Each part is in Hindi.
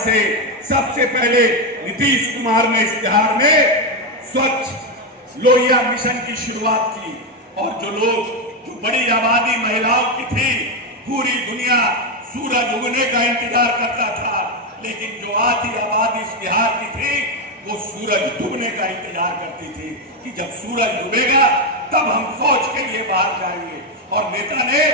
से सबसे पहले नीतीश कुमार ने इस बिहार में स्वच्छ लोहिया मिशन की शुरुआत की। और जो लोग, जो बड़ी आबादी महिलाओं की थी, पूरी दुनिया सूरज उगने का इंतजार करता था, लेकिन जो आधी आबादी इस बिहार की थी वो सूरज डूबने का इंतजार करती थी कि जब सूरज डूबेगा तब हम फौज के लिए बाहर जाएंगे। और नेता ने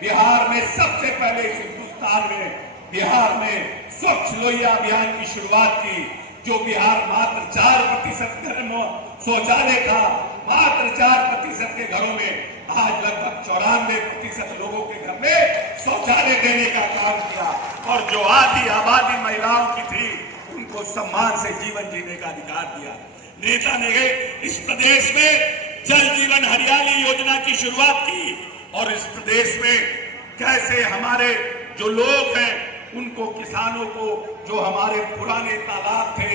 बिहार में सबसे पहले इस हिंदुस्तान में बिहार में स्वच्छ लोहिया अभियान की शुरुआत की। जो बिहार मात्र 4% घर में शौचालय था, मात्र 4% के घरों में आज लगभग 94% लोगों के घर में शौचालय देने का काम किया। और जो आधी आबादी महिलाओं की थी उनको सम्मान से जीवन जीने का अधिकार दिया। नेता ने इस प्रदेश में जल जीवन हरियाली योजना की शुरुआत की। और इस प्रदेश में कैसे हमारे जो लोग हैं उनको, किसानों को, जो हमारे पुराने तालाब थे,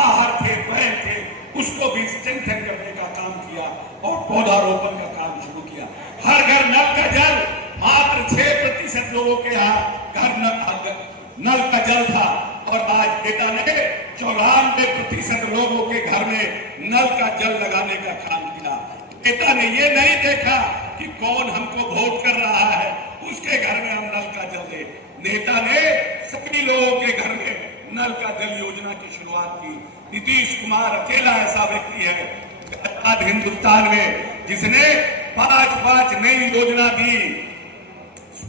आहर थे, बैल थे, उसको भी स्ट्रेंथन करने का काम किया और पौधारोपण का काम शुरू किया। हर घर नल का जल, मात्र 6% लोगों के यहाँ घर नल का जल था और आज नेता ने 94% लोगों के घर में नल का जल लगाने का काम किया। नेता ने ये नहीं देखा कि कौन हमको वोट कर रहा है, उसके घर में हम नल का जल दे। नेता ने सभी लोगों के घर में नल का जल योजना की शुरुआत की। नीतीश कुमार अकेला ऐसा व्यक्ति है आज हिंदुस्तान में जिसने 5 नई योजना दी।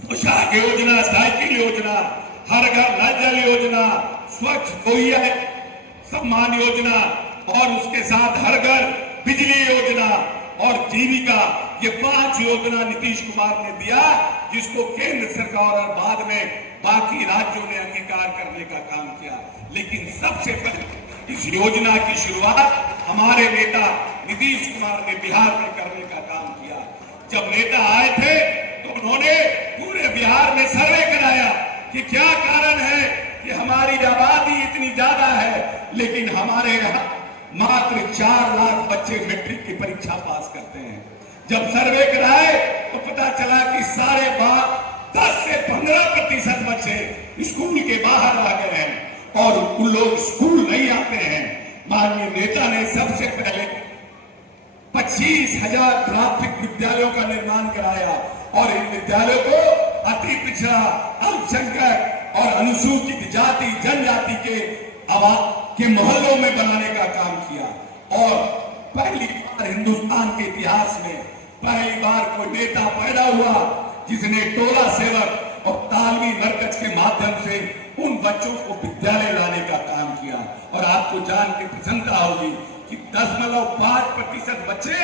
पोशाक योजना, साइकिल योजना, हर घर नल जल योजना, स्वच्छ लोहिया सम्मान योजना और उसके साथ हर घर बिजली योजना और जीविका, ये 5 योजना नीतीश कुमार ने दिया, जिसको केंद्र सरकार और बाद में बाकी राज्यों ने अंगीकार करने का काम किया। लेकिन सबसे पहले इस योजना की शुरुआत हमारे नेता नीतीश कुमार ने बिहार में करने का काम किया। जब नेता आए थे तो उन्होंने पूरे बिहार में सर्वे कराया कि क्या कारण है कि हमारी आबादी इतनी ज्यादा है लेकिन हमारे यहाँ मात्र 4 लाख बच्चे मैट्रिक की परीक्षा पास करते हैं। जब सर्वे कराए तो पता चला कि 10 से 15% बच्चे स्कूल के बाहर आ गए हैं और उन लोग स्कूल नहीं आते हैं। माननीय नेता ने सबसे पहले 25,000 प्राथमिक विद्यालयों का निर्माण कराया और इन विद्यालयों को अति पिछड़ा, अल्पसंख्यक और अनुसूचित जाति जनजाति के मोहल्लों में बनाने का काम किया। और पहली बार हिंदुस्तान के इतिहास में पहली बार कोई नेता पैदा हुआ जिसने टोला सेवक और तालमी मरकज के माध्यम से उन बच्चों को विद्यालय लाने का काम किया। और आपको जान के प्रसन्नता होगी कि 10.5% बच्चे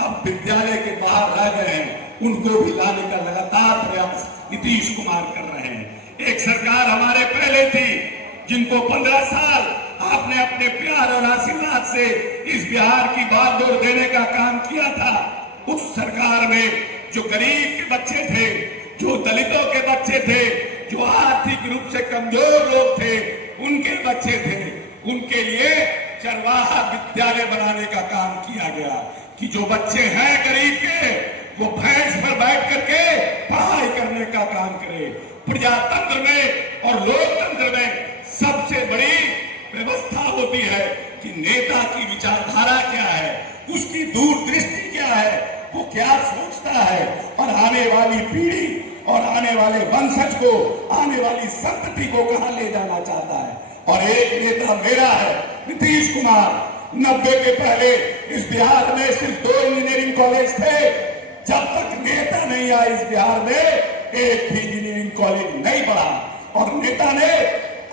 अब विद्यालय के बाहर रह गए हैं, उनको भी लाने का लगातार प्रयास नीतीश कुमार कर रहे हैं। एक सरकार हमारे पहले थी जिनको 15 साल आपने अपने प्यार और आशीर्वाद से इस बिहार की बागडोर देने का काम किया था। उस सरकार में जो गरीब के बच्चे थे, जो दलितों के बच्चे थे, जो आर्थिक रूप से कमजोर लोग थे, उनके बच्चे थे, उनके लिए चरवाहा विद्यालय बनाने का काम किया गया कि जो बच्चे हैं गरीब के वो भैंस पर बैठ करके पढ़ाई करने का काम करे। प्रजातंत्र में और लोकतंत्र में सबसे बड़ी व्यवस्था होती है कि नेता की विचारधारा क्या है, उसकी दूरदृष्टि क्या है, वो क्या सोचता है और आने वाली पीढ़ी और आने वाले वंशज को, आने वाली संतति को कहां ले जाना चाहता है। और एक नेता मेरा है नीतीश कुमार। 90 के पहले इस बिहार में सिर्फ 2 इंजीनियरिंग कॉलेज थे। जब तक नेता नहीं आया इस बिहार में एक भी इंजीनियरिंग कॉलेज नहीं बढ़ा। और नेता ने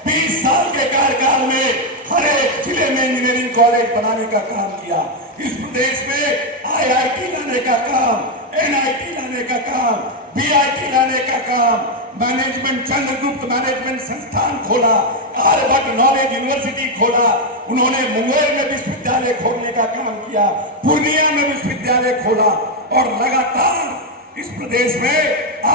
20 साल के कार्यकाल में हर एक जिले में इंजीनियरिंग कॉलेज बनाने का काम किया। इस प्रदेश में IIT लाने का काम, NIT लाने का काम, BIT लाने का काम, मैनेजमेंट, चंद्रगुप्त मैनेजमेंट संस्थान खोला, आर्यभट्ट नॉलेज यूनिवर्सिटी खोला। उन्होंने मुंगेर में विश्वविद्यालय खोलने का काम किया, पूर्णिया में विश्वविद्यालय खोला और लगातार इस प्रदेश में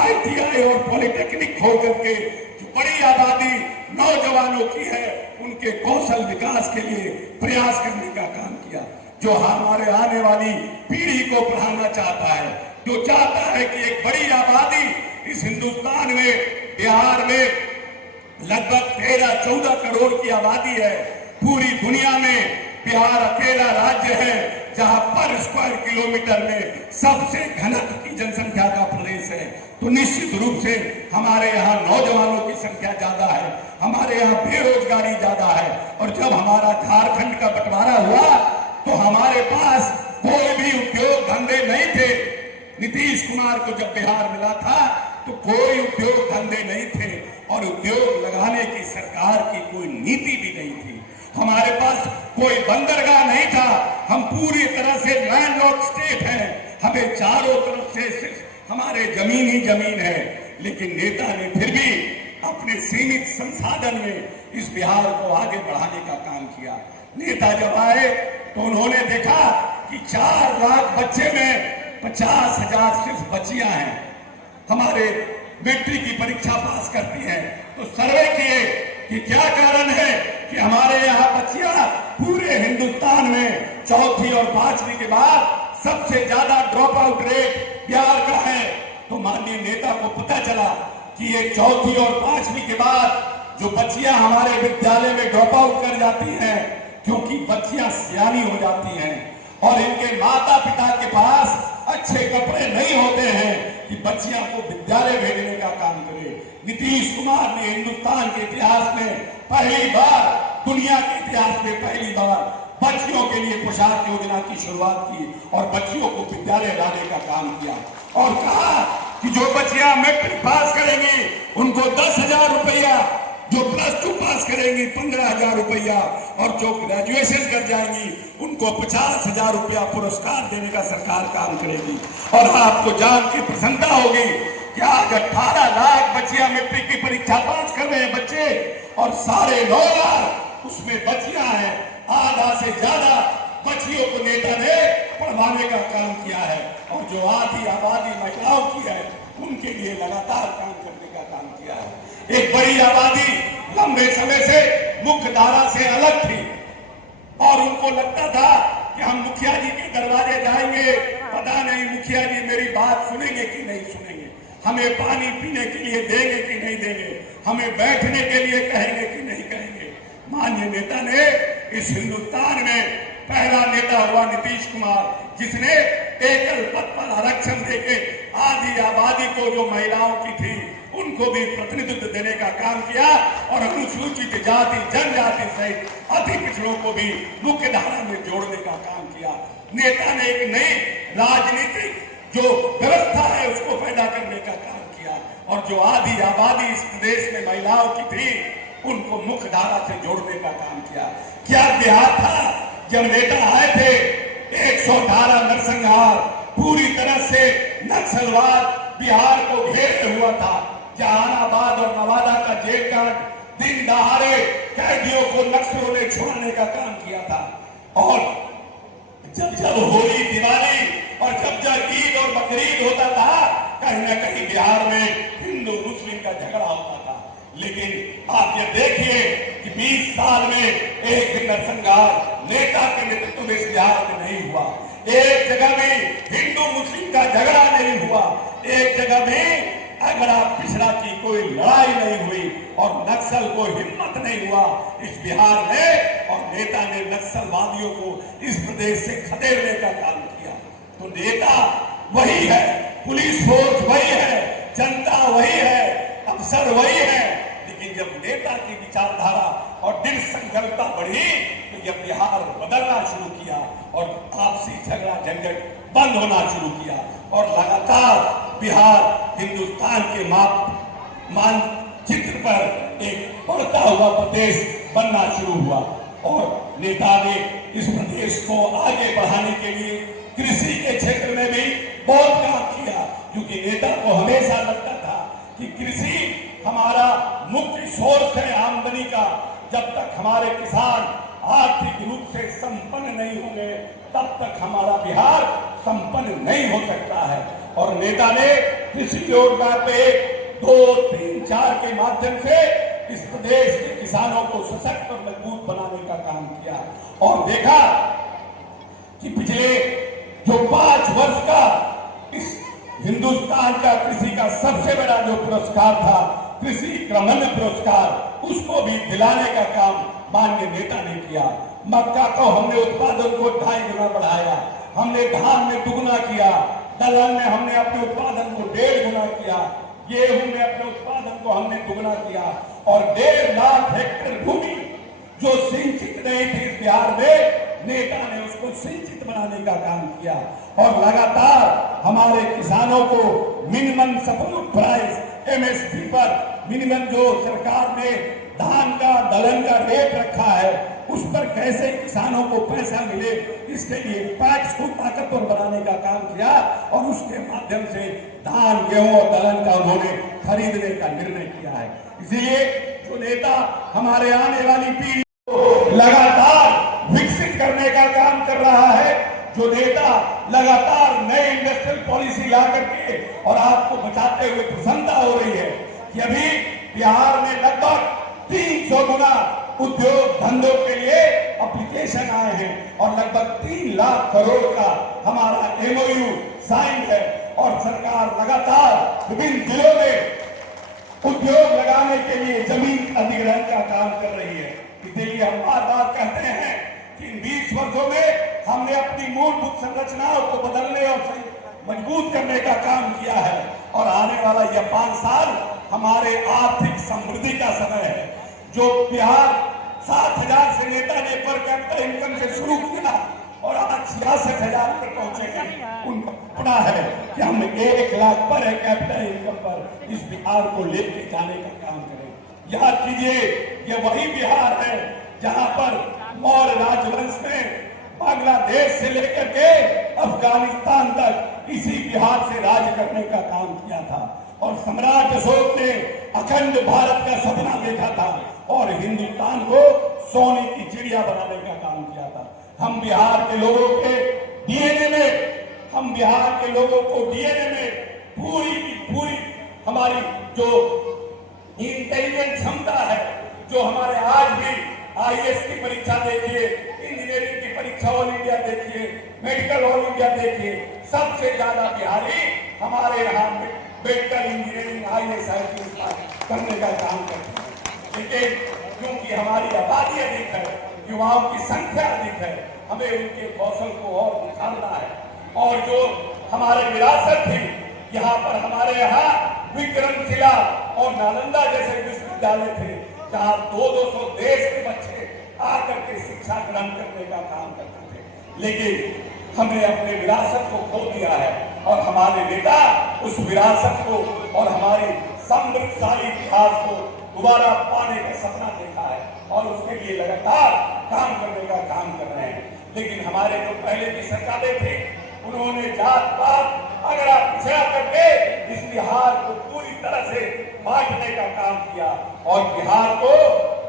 ITI और पॉलिटेक्निक खोल करके जो बड़ी आबादी नौजवानों की है उनके कौशल विकास के लिए प्रयास करने का काम किया। जो हमारे आने वाली पीढ़ी को पढ़ाना चाहता है, जो चाहता है कि एक बड़ी आबादी इस हिंदुस्तान में, बिहार में लगभग 13-14 करोड़ की आबादी है। पूरी दुनिया में बिहार अकेला राज्य है जहां पर स्क्वायर किलोमीटर में सबसे घनत्व की जनसंख्या का प्रदेश है। तो निश्चित रूप से हमारे यहाँ नौजवानों की संख्या ज्यादा है, हमारे यहाँ बेरोजगारी ज्यादा है। और जब हमारा झारखंड का बंटवारा हुआ तो हमारे पास कोई भी उद्योग धंधे नहीं थे। नीतीश कुमार को जब बिहार मिला था तो कोई उद्योग धंधे नहीं थे और उद्योग लगाने की सरकार की कोई नीति भी नहीं थी। हमारे पास कोई बंदरगाह नहीं था। हम पूरी तरह से लैंडलॉक्ड स्टेट हैं। हमें चारों तरफ से सिर्फ हमारे जमीन ही जमीन है। लेकिन नेता ने फिर भी अपने सीमित संसाधन में इस बिहार को आगे बढ़ाने का काम किया। नेता जब आए तो उन्होंने देखा कि 4 लाख बच्चे में 50,000 सिर्फ बच्चियां हैं हमारे मैट्रिक की परीक्षा पास करती हैं। तो सर्वे किए कि क्या कारण है कि हमारे यहाँ बच्चियां पूरे हिंदुस्तान में 4वीं और 5वीं के बाद सबसे ज्यादा ड्रॉप आउट रेट बिहार का है। तो माननीय नेता को पता चला कि ये 4वीं और 5वीं के बाद जो बच्चियां हमारे विद्यालय में ड्रॉप आउट कर जाती हैं क्योंकि बच्चियां सियानी हो जाती हैं और इनके माता पिता के पास अच्छे कपड़े नहीं होते हैं कि बच्चियां को विद्यालय भेजने का काम करे। नीतीश कुमार ने हिंदुस्तान के इतिहास में पहली बार, दुनिया के इतिहास में पहली बार बच्चियों के लिए पोशाक योजना की शुरुआत की और बच्चियों को विद्यालय लाने का काम किया और कहा कि जो बच्चियां मैट्रिक पास करेंगी उनको 10,000 रुपया, जो +2 पास करेंगी 15,000 रुपया और जो ग्रेजुएशन कर जाएंगी उनको 50,000 रुपया पुरस्कार देने का सरकार काम करेगी। और आपको जान के प्रसन्नता होगी कि आज 18 लाख बच्चियां मैट्रिक की परीक्षा पास कर रहे हैं बच्चे और 9.5 लाख उसमें बच्चियां हैं। आधा से ज्यादा बच्चियों को नेता ने पढ़वाने का काम किया है और जो आधी आबादी महिलाओं की है उनके लिए लगातार काम करने का काम किया है। एक बड़ी आबादी लंबे समय से मुख्य धारा से अलग थी और उनको लगता था कि हम मुखिया जी के दरवाजे जाएंगे, पता नहीं मुखिया जी मेरी बात सुनेंगे कि नहीं सुनेंगे, हमें पानी पीने के लिए देंगे कि नहीं देंगे, हमें बैठने के लिए कहेंगे कि नहीं कहेंगे। माननीय नेता ने इस हिंदुस्तान में पहला नेता हुआ नीतीश कुमार जिसने एकल पद पर आरक्षण देके आधी आबादी को जो महिलाओं की थी उनको भी प्रतिनिधित्व देने का काम किया और अनुसूचित जाति जनजाति सहित अति पिछड़ों को भी मुख्य धारा में जोड़ने का काम किया। नेता ने एक नई राजनीतिक जो व्यवस्था है उसको पैदा करने का काम किया और जो आधी आबादी इस प्रदेश में महिलाओं की थी उनको मुख्य धारा से जोड़ने का काम किया। क्या बिहार था जब नेता आए थे 118 नरसंहार, पूरी तरह से नक्सलवाद बिहार को घेरे हुआ था। जहानाबाद और नवादा का जेल कांड, दिन दहाड़े कैदियों को नक्सलों ने छुड़ाने का काम किया था और जब जब होली, दिवाली और जब जब ईद और बकरीद होता था कहीं न कहीं बिहार में हिंदू मुस्लिम का झगड़ा होता था। लेकिन आप ये देखिए कि 20 साल में एक भी नरसंहार नेता के नेतृत्व में इस बिहार में नहीं हुआ। एक जगह भी हिंदू मुस्लिम का झगड़ा नहीं हुआ, एक जगह भी अगड़ा पिछड़ा की कोई लड़ाई नहीं हुई और नक्सल को हिम्मत नहीं हुआ इस बिहार में और नेता ने नक्सलवादियों को इस प्रदेश से खदेड़ने का काम किया। तो नेता वही है, पुलिस फोर्स वही है, जनता वही है, अफसर वही है, लेकिन जब नेता की विचारधारा और दृढ़ संकल्पता बढ़ी तो यह बिहार बदलना शुरू किया और आपसी झगड़ा झंझट बंद होना शुरू किया और लगातार बिहार हिंदुस्तान के मानचित्र पर एक बढ़ता हुआ प्रदेश बनना शुरू हुआ और नेता ने इस प्रदेश को आगे बढ़ाने के लिए कृषि के क्षेत्र में भी बहुत काम किया क्योंकि नेता को हमेशा लगता था कि कृषि हमारा मुख्य सोर्स है आमदनी का। जब तक हमारे किसान आर्थिक रूप से संपन्न नहीं होंगे तब तक हमारा बिहार संपन्न नहीं हो सकता है। और नेता ने कृषि योजना पे 2, 3, 4 के माध्यम से इस प्रदेश के किसानों को सशक्त और मजबूत बनाने का काम किया और देखा कि पिछले जो 5 वर्ष का इस हिंदुस्तान का कृषि का सबसे बड़ा जो पुरस्कार था कृषि क्रमण्य पुरस्कार उसको भी दिलाने का काम माननीय नेता ने किया। मक्का को हमने उत्पादन को 2.5 गुना बढ़ाया, हमने धान में दुगुना किया, दलहन में हमने अपने उत्पादन को 1.5 गुना किया, गेहूं में अपने उत्पादन को हमने दुगुना किया और 1.5 लाख हेक्टेयर भूमि जो सिंचित नहीं थी इस बिहार में, नेता ने उसको सिंचित बनाने का काम किया और लगातार हमारे किसानों को मिनिमम सपोर्ट प्राइस एमएसपी पर मिनिमम जो सरकार ने धान का दलहन का रेट रखा है उस पर कैसे किसानों को पैसा मिले, इसके लिए पैक्स को ताकतवर बनाने का काम किया और उसके माध्यम से धान गेहूं और दलहन का उन्होंने खरीदने का निर्णय किया है। इसलिए जो नेता हमारे आने वाली पीढ़ी को लगातार विकसित करने का काम कर रहा है, जो नेता लगातार नए इंडस्ट्रियल पॉलिसी ला करके और आपको बचाते हुए प्रसन्नता हो रही है कि अभी बिहार में लगभग 300 गुना उद्योग धंधों के लिए एप्लीकेशन आए हैं और लगभग 3 लाख करोड़ का हमारा एमओयू साइन है और सरकार लगातार विभिन्न जिलों में उद्योग लगाने के लिए जमीन अधिग्रहण का काम कर रही है। इसलिए हम बार बार कहते हैं कि इन 20 वर्षों में हमने अपनी मूलभूत संरचनाओं को बदलने और मजबूत करने का काम किया है और आने वाला यह 5 साल हमारे आर्थिक समृद्धि का समय है। जो बिहार 7,000 से नेता ने पर कैपिटल इनकम से शुरू किया और आज 66,000 तक पहुंचे हैं, उनका सपना है कि हम 1 लाख पर कैपिटल इनकम पर इस बिहार को लेके जाने का काम करें। याद कीजिए ये वही बिहार है जहां पर मौर्य राजवंश में बांग्लादेश से लेकर के अफगानिस्तान तक इसी बिहार से राज करने का काम किया था और सम्राट अशोक ने अखंड भारत का सपना देखा था और हिंदुस्तान को सोने की चिड़िया बनाने का काम किया था। हम बिहार के लोगों के डीएनए में पूरी की पूरी हमारी जो इंटेलिजेंट क्षमता है, जो हमारे आज भी आईएएस की परीक्षा देखिए, इंजीनियरिंग की परीक्षा ऑल इंडिया देखिए, मेडिकल ऑल इंडिया देखिए, सबसे ज्यादा बिहारी हमारे यहाँ मेडिकल इंजीनियरिंग आईएएस आईपीएस करने का काम करते हैं। लेकिन क्योंकि हमारी आबादी अधिक है, युवाओं की संख्या अधिक है, हमें उनके कौशल को और निखारना है और जो हमारे विरासत थी, यहाँ पर हमारे यहाँ विक्रमशिला और नालंदा जैसे विश्वविद्यालय थे जहाँ 200 देश के बच्चे आकर के शिक्षा ग्रहण करने का काम करते थे। लेकिन हमने अपने विरासत को खो दिया है और हमारे नेता उस विरासत को और हमारी समृद्धशाली इतिहास को दोबारा पाने का सपना देखा है और उसके लिए लगातार काम करने का काम कर रहे हैं। लेकिन हमारे जो पहले की सरकारें थी उन्होंने जात पात अगड़ा पिछड़ा करके इस बिहार को पूरी तरह से बांटने का काम किया और बिहार को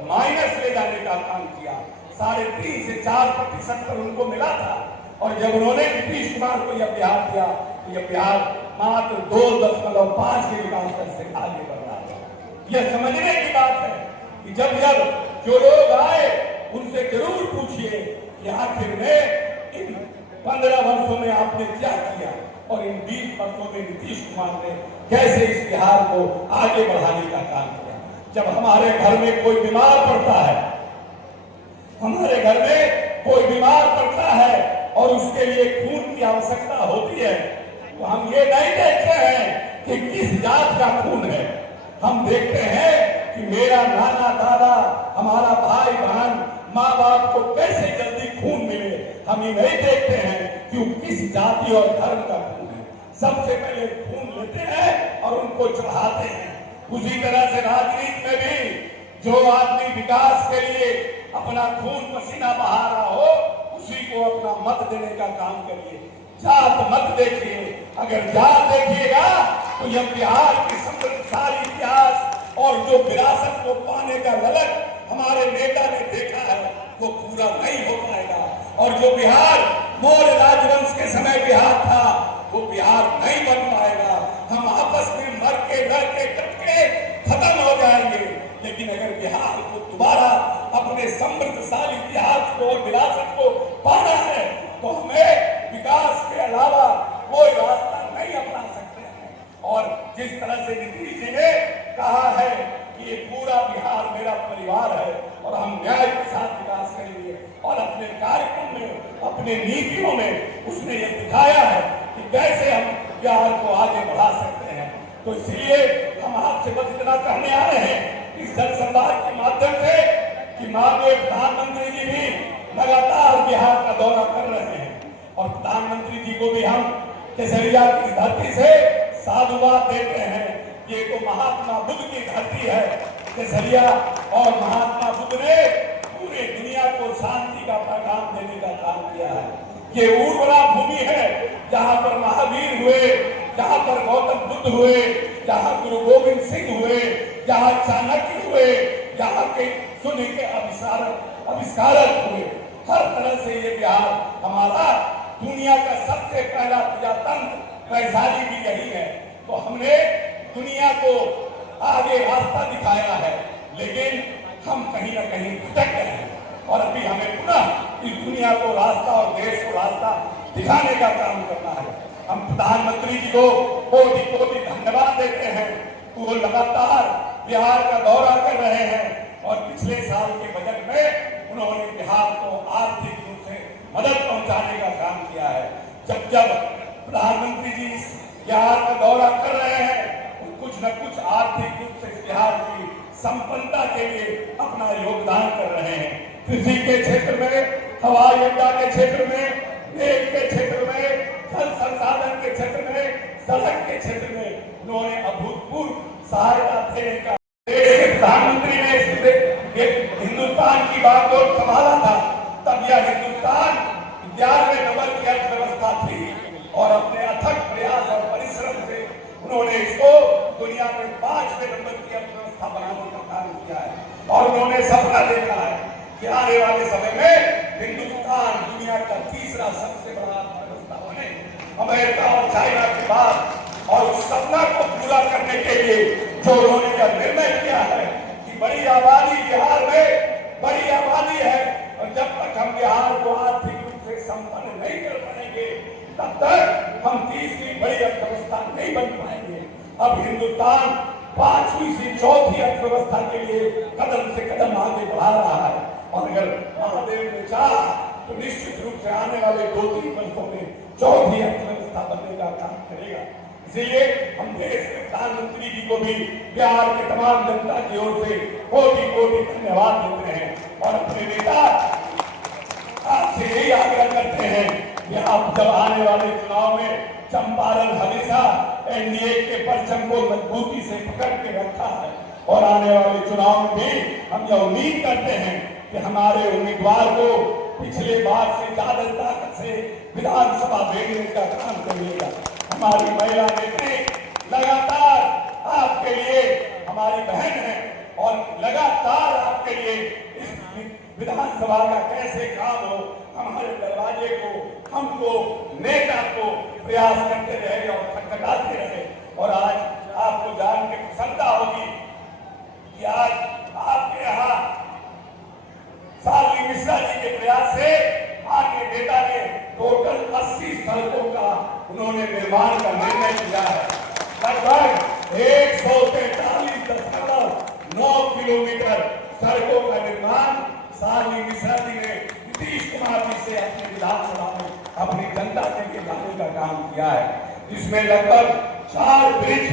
माइनस ले जाने का काम किया। 3.5 से 4% पर उनको मिला था और जब उन्होंने नीतीश कुमार को यह बिहार दिया तो यह बिहार मात्र 2.5 के विकास दर से आगे बढ़ रहा है। यह समझने की बात है कि जब जो लोग आए उनसे जरूर पूछिए कि आखिर में इन 15 वर्षों में आपने क्या किया और इन 20 वर्षों में नीतीश कुमार ने कैसे इस बिहार को आगे बढ़ाने का काम किया। जब हमारे घर में कोई बीमार पड़ता है और उसके लिए खून की आवश्यकता होती है तो हम ये नहीं देखते हैं कि किस जात का खून है, हम देखते हैं कि मेरा नाना दादा, हमारा भाई बहन, माँ बाप को कैसे जल्दी खून मिले। हम ये नहीं देखते हैं कि वो किस जाति और धर्म का खून है। सबसे पहले खून लेते हैं और उनको चढ़ाते हैं। उसी तरह से राजनीति में भी जो आदमी विकास के लिए अपना खून पसीना बहा रहा हो उसी को अपना मत देने का काम करिए। जात मत देखिए, अगर जात देखिएगा तो यह बिहार की समृद्धशाली इतिहास और जो विरासत को पाने का ललक हमारे नेता ने देखा है वो पूरा नहीं हो पाएगा और जो बिहार मौर्य राजवंश के समय बिहार था वो बिहार नहीं बन पाएगा। हम आपस में मर के लड़ के कट के खत्म हो जाएंगे। लेकिन अगर बिहार को दोबारा अपने समृद्धशाली इतिहास को और विरासत को पाना है तो हमें विकास के अलावा कोई रास्ता नहीं अपना सकते हैं। और जिस तरह से नीतीश जी ने कहा है कि ये पूरा बिहार मेरा परिवार है और हम न्याय के साथ विकास करेंगे। और अपने कार्यक्रम में, अपने नीतियों में उसने ये दिखाया है कि कैसे हम बिहार को आगे बढ़ा सकते हैं। तो इसलिए हम आपसे बस इतना कहने आ रहे हैं इस जनसंवाद के माध्यम से कि माननीय प्रधानमंत्री जी भी लगातार बिहार का दौरा कर रहे हैं और प्रधानमंत्री जी को भी हम केसरिया की धरती से साधुवाद देते हैं। ये तो महात्मा बुद्ध की धरती है केसरिया, और महात्मा बुद्ध ने पूरे दुनिया को शांति का पैगाम देने का काम किया है। ये उर्वरा भूमि है जहाँ पर महावीर हुए, जहाँ पर गौतम बुद्ध हुए, जहाँ गुरु गोविंद सिंह हुए, जहाँ चाणक्य हुए, जहाँ के शून्य के आविष्कारक हुए। हर तरह से ये बिहार हमारा दुनिया का सबसे पहला प्रजातंत्र वैशाली भी यही है। तो हमने दुनिया को आगे रास्ता दिखाया है, लेकिन हम कहीं ना कहीं भटक गए हैं और अभी हमें पुनः इस दुनिया को रास्ता और देश को रास्ता दिखाने का काम करना है। हम प्रधानमंत्री जी को कोटि कोटि धन्यवाद देते हैं। वो लगातार बिहार का दौरा कर रहे हैं और पिछले साल के बजट में उन्होंने बिहार को आर्थिक रूप से मदद पहुंचाने का काम किया है। जब जब प्रधानमंत्री जी बिहार का दौरा कर रहे हैं तो कुछ न कुछ आर्थिक रूप से बिहार की संपन्नता के लिए अपना योगदान कर रहे हैं। कृषि के क्षेत्र में, हवाई अड्डा के क्षेत्र में, रेल के क्षेत्र में, जल संसाधन के क्षेत्र में, सड़क के क्षेत्र में उन्होंने अभूतपूर्व सहायता देने का। प्रधानमंत्री ने हिंदुस्तान की बात को संभाला था, तब यह हिंदुस्तान 11वें नंबर की अर्थव्यवस्था थी और अपने अथक प्रयास और परिश्रम से उन्होंने इसको दुनिया में 5वें नंबर की अर्थव्यवस्था बनाने का काम किया है। और उन्होंने सपना देखा है कि आने वाले समय में हिंदुस्तान दुनिया का तीसरा सबसे बड़ा अर्थव्यवस्था बने, अमेरिका और चाइना के बाद। और उस सपना को पूरा करने के लिए जो उन्होंने यह निर्णय किया है कि बड़ी आबादी बिहार में, बड़ी आबादी है और जब तक हम बिहार को आर्थिक रूप से संपन्न नहीं कर पाएंगे तब तक हम तीसरी बड़ी अर्थव्यवस्था नहीं बन पाएंगे। अब हिंदुस्तान 5वीं से 4थी अर्थव्यवस्था के लिए कदम से कदम आगे बढ़ा रहा है और अगर महादेव ने चाहा तो निश्चित रूप से आने वाले 2-3 वर्षों में 4थी अर्थव्यवस्था बनने का काम करेगा। इसलिए हम देश के प्रधानमंत्री जी को भी बिहार के तमाम जनता की ओर से कोटि कोटि धन्यवाद देते हैं और अपने नेता आपसे यही आग्रह करते हैं कि आप जब आने वाले चुनाव में चंपारण हमेशा एनडीए के परचम को मजबूती से पकड़ के रखा है और आने वाले चुनाव में भी हम यह उम्मीद करते हैं कि हमारे उम्मीदवार को पिछले बार से ज्यादा ताकत से विधानसभा भेजने का काम करिएगा। हमारी महिला नेत्री लगातार आपके लिए हमारी बहन है और लगातार आपके लिए इस विधानसभा का कैसे काम हो हमारे दरवाजे को, हमको, नेता को प्रयास करते रहे और खटखटाते रहे। और आज आपको जान के प्रसन्नता होगी कि आज आपके यहाँ साध्वी मिश्रा जी के प्रयास से आपके नेता ने टोटल 80 सड़कों का उन्होंने निर्माण का निर्णय किया है। लगभग 143.9 किलोमीटर सड़कों का निर्माण साध्वी मिश्रा जी ने नीतीश कुमार जी से अपने विधानसभा में अपनी जनता के लिए लाने का काम किया है, जिसमें लगभग 4 ब्रिज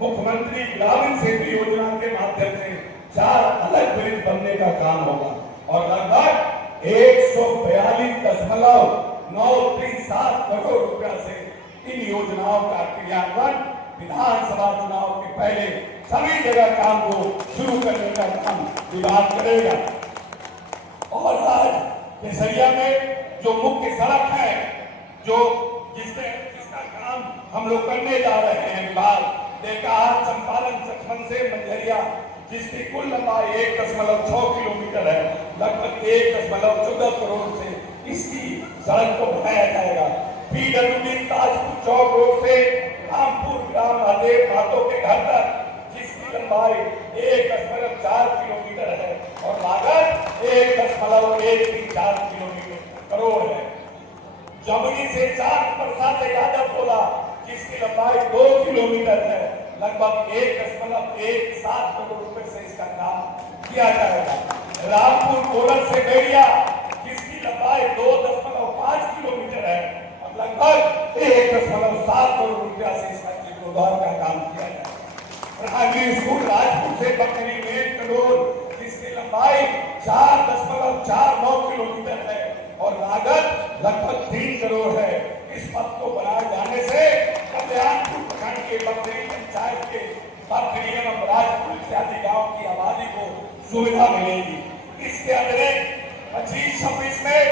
मुख्यमंत्री ग्रामीण सेतु योजना के माध्यम से 4 अलग ब्रिज बनने का काम होगा और लगभग 142.937 करोड़ रुपया से इन योजनाओं का क्रियान्वयन विधानसभा चुनाव के पहले सभी जगह काम को शुरू करने का काम विभाग करेगा। और आज केसरिया में जो मुख्य सड़क है, जो जिसका काम हम लोग करने जा रहे हैं, विभाग देवकाहार चंपारण सचखंड से मंझरिया, जिसकी कुल लंबाई 1.6 किलोमीटर है, लगभग 1.14 करोड़ से इसकी सड़क को बनाया जाएगा। पीडब्ल्यूडी ताजपुर चौक रोड से रामपुर ग्राम महादेव महतो के घर तक, जिसकी लंबाई 1.4 किलोमीटर है और लागत 1.134 करोड़ है। जमुनी से चांद प्रसाद यादव टोला, जिसकी लंबाई 2 किलोमीटर है, लगभग 1.17 करोड़ रुपए से इसका काम किया जाएगा। रामपुर कोलर से बेड़िया जिसकी लंबाई 2.5 किलोमीटर है और लगभग 1.7 करोड़ रुपया से इसका जीर्णोद्धार का काम किया जाएगा। प्राइमरी स्कूल राजपुर से बकरी मेन करोड़ जिसकी लंबाई 4.49 किलोमीटर है और लागत लगभग 3 करोड़ है। इस पथ को बनाए जाने से कल्याणपुर प्रखंड के बकरी पंचायत के बकरी एवं राजपुर इत्यादि गांव की आबादी को सुविधा मिलेगी। इसके अतिरिक्त 25-26 में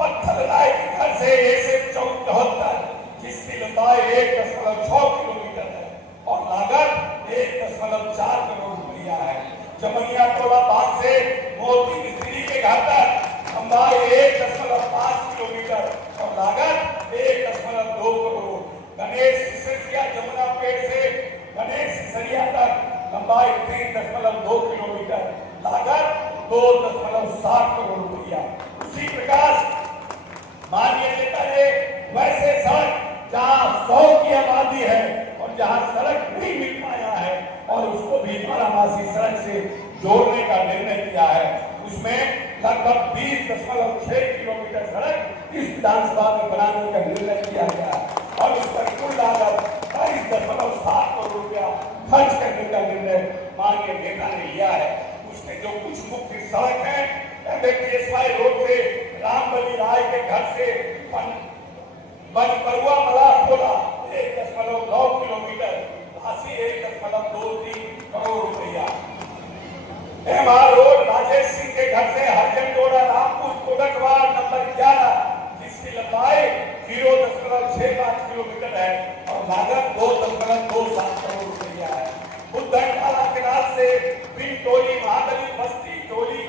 पत्थर राय के घर से A74 जिसकी लंबाई 1.6 किलोमीटर है और लागत 1.4 करोड़ रुपया है। जमनिया टोला बाग से मोती मिस्त्री के घर तक लंबाई 1.5 किलोमीटर और लागत 1.2 करोड़। गणेश सिसरिया जमुना पेड़ से गणेश सिसरिया तक लंबाई 3.2 किलोमीटर लागत 2.7 करोड़ रुपया। उसी प्रकार माननीय नेता ने वैसे सड़क जहाँ 100 की आबादी है और जहाँ सड़क नहीं मिल पाया है और उसको भी बारामासी सड़क से जोड़ने का निर्णय किया है। उसमें लगभग 20.6 किलोमीटर सड़क इस विधानसभा में बनाने का निर्णय किया गया है और उस पर कुल लागत 22.7 करोड़ रुपया खर्च करने का निर्णय माननीय नेता ने लिया है। उसमें जो कुछ मुख्य सड़क है MBBSY रोड से रामबली राय के घर से बनपरुआ मलाखोला 1.9 किलोमीटर राशि 1.23 करोड़ रुपया। MR रोड राजेश सिंह के घर से हरजनगोड़ा रामपुर कोटकवाड़ नंबर 11 जिसकी लंबाई 0.65 किलोमीटर है और लागत 2.27 करोड़ रुपया है। बुद्धनवाला केनाल से बिनटोली महादली बस्ती टोली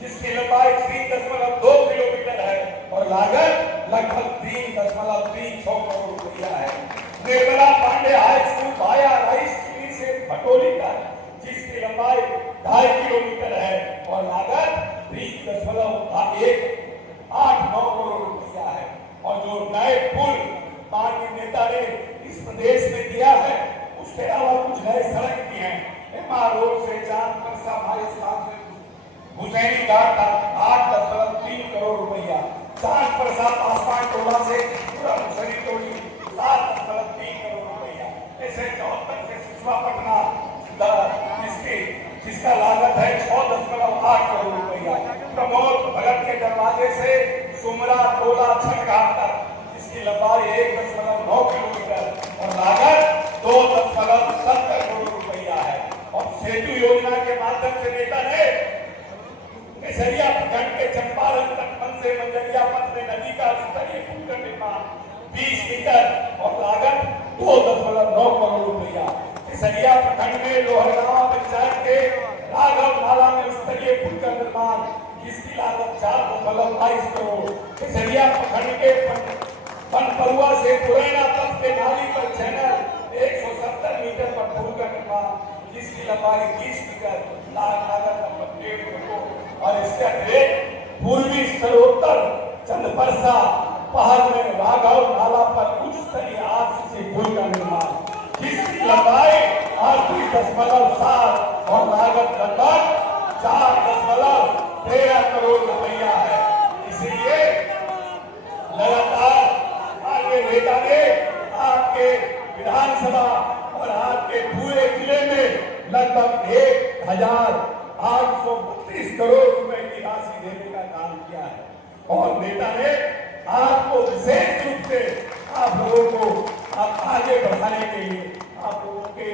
जिसकी लंबाई 3.2 किलोमीटर है और लागत लगभग 3.36 करोड़ रुपया है। निर्मला पांडे हाई स्कूल भाया राइस चीनी से भटोली तक जिसकी लंबाई 2.5 किलोमीटर है और लागत 3.189 करोड़ रुपया है। और जो नए पुल माननीय नेता ने इस प्रदेश में दिया है उसके अलावा कुछ नए सड़क भी हैं। MR रोड से चांद परसा से हुसैनी घाट तक 8.3 करोड़ रुपया। चांद परसा पासवान टोला से हुसैनी टोली 7.3 करोड़ रुपया। ऐसे 74 से सिसवा पटना जिसका लागत है 6.8 करोड़ रुपया। प्रमोद भगत के दरवाजे से सुमरा टोला छठघाट तक जिसकी लंबाई 1.9 किलोमीटर और लागत 2.70 करोड़ रुपया है। और सेतु योजना के माध्यम से नेता ने केसरिया प्रखंड के चंपारण तटबंध से मंजरिया पथ में नदी का स्तरीय पुल का निर्माण 20 मीटर और लागत 2.9 करोड़ रुपया। केसरिया प्रखंड में लोहरगांव पंचायत के राघव नाला में स्तरीय पुल का निर्माण जिसकी लागत 4.22 करोड़। केसरिया प्रखंड के बनपरुआ से पुरैना तक के नाली पर चैनल 170 मीटर पर पुल का निर्माण जिसकी लंबाई 20 मीटर लागत लगभग 1.5 करोड़। और इसके अतिरिक्त पूर्वी सरोत्तर चंदपरसा पहाड़ में राघव नाला पर उच्च स्तरीय RCC पुल का निर्माण जिसकी लंबाई 38.7 और लागत लगभग 4.13 करोड़ रुपया है। इसलिए लगातार आगे नेता ने आपके विधानसभा और आपके पूरे जिले में लगभग 1,832 करोड़ रुपए की राशि देने का काम किया है। और नेता ने आपको विशेष रूप से आप लोगों को आप आगे बढ़ाने के लिए आप लोगों के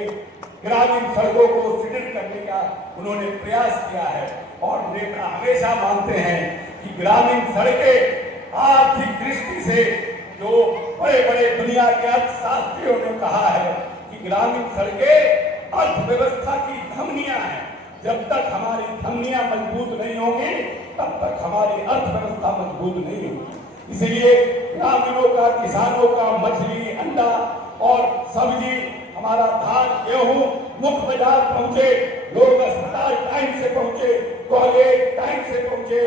ग्रामीण सड़कों को सुदृढ़ करने का उन्होंने प्रयास किया है। और नेता हमेशा मानते हैं कि ग्रामीण सड़कें आर्थिक दृष्टि से जो बड़े बड़े दुनिया के अर्थशास्त्रियों ने कहा है कि ग्रामीण सड़कें अर्थव्यवस्था की धमनियां हैं। जब तक हमारी धमनियां मजबूत नहीं होंगी तब तक हमारी अर्थव्यवस्था मजबूत नहीं होगी। इसलिए ग्रामीणों का, किसानों का मछली, अंडा और सब्जी, हमारा धान, गेहूं मुख्य बाजार पहुंचे, लोग अस्पताल टाइम से पहुंचे, कॉलेज टाइम से पहुंचे,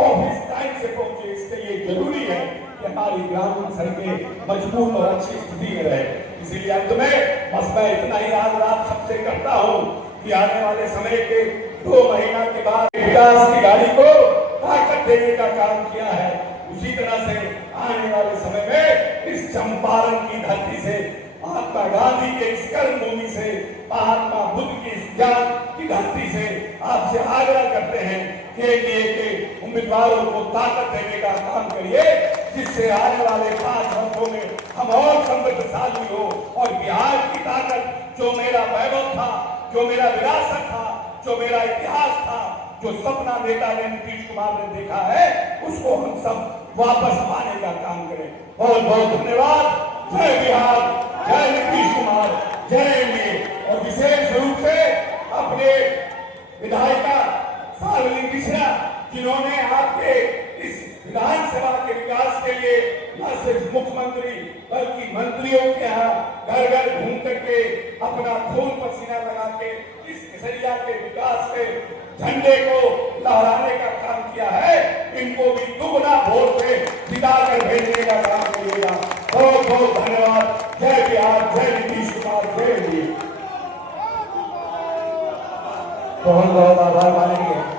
ऑफिस टाइम से पहुंचे। इसके लिए जरूरी है कि हमारी ग्रामीण सड़कें मजबूत और अच्छी स्थिति में रहे। इसीलिए अंत में बस मैं इतना ही आज रात सबसे कहता हूँ कि आने वाले समय के 2 महीना के बाद विकास की गाड़ी को ताकत देने का काम किया है। उसी तरह से आने वाले समय में इस चंपारण की धरती से, महात्मा गांधी के इस कर्म भूमि से, महात्मा बुद्ध की इस ज्ञान की धरती से आपसे आग्रह करते हैं कि एनडीए के उम्मीदवारों को ताकत देने का काम करिए, जिससे आने वाले 5 वर्षों में हम और समृद्धशाली हो और बिहार की ताकत, जो मेरा वैभव था, जो मेरा विरासत था, जो मेरा इतिहास था, जो सपना नेता ने नीतीश कुमार ने देखा है, उसको हम सब वापस पाने का काम करें। बहुत बहुत धन्यवाद। जय बिहार, जय नीतीश कुमार, जय एनडीए। और विशेष रूप से अपने विधायिका शालिनी मिश्रा, जिन्होंने आपके इस विधानसभा के विकास के लिए न सिर्फ मुख्यमंत्री बल्कि मंत्रियों के यहाँ घर घर घूम करके अपना खून पसीना लगा के इस केसरिया के विकास के झंडे को लहराने का काम किया है, इनको भी दुगना वोट से जिता कर भेजने का काम करिएगा। बहुत बहुत धन्यवाद। जय बिहार, जय नीतीश कुमार, जय एनडीए। बहुत बहुत आभार मानेंगे।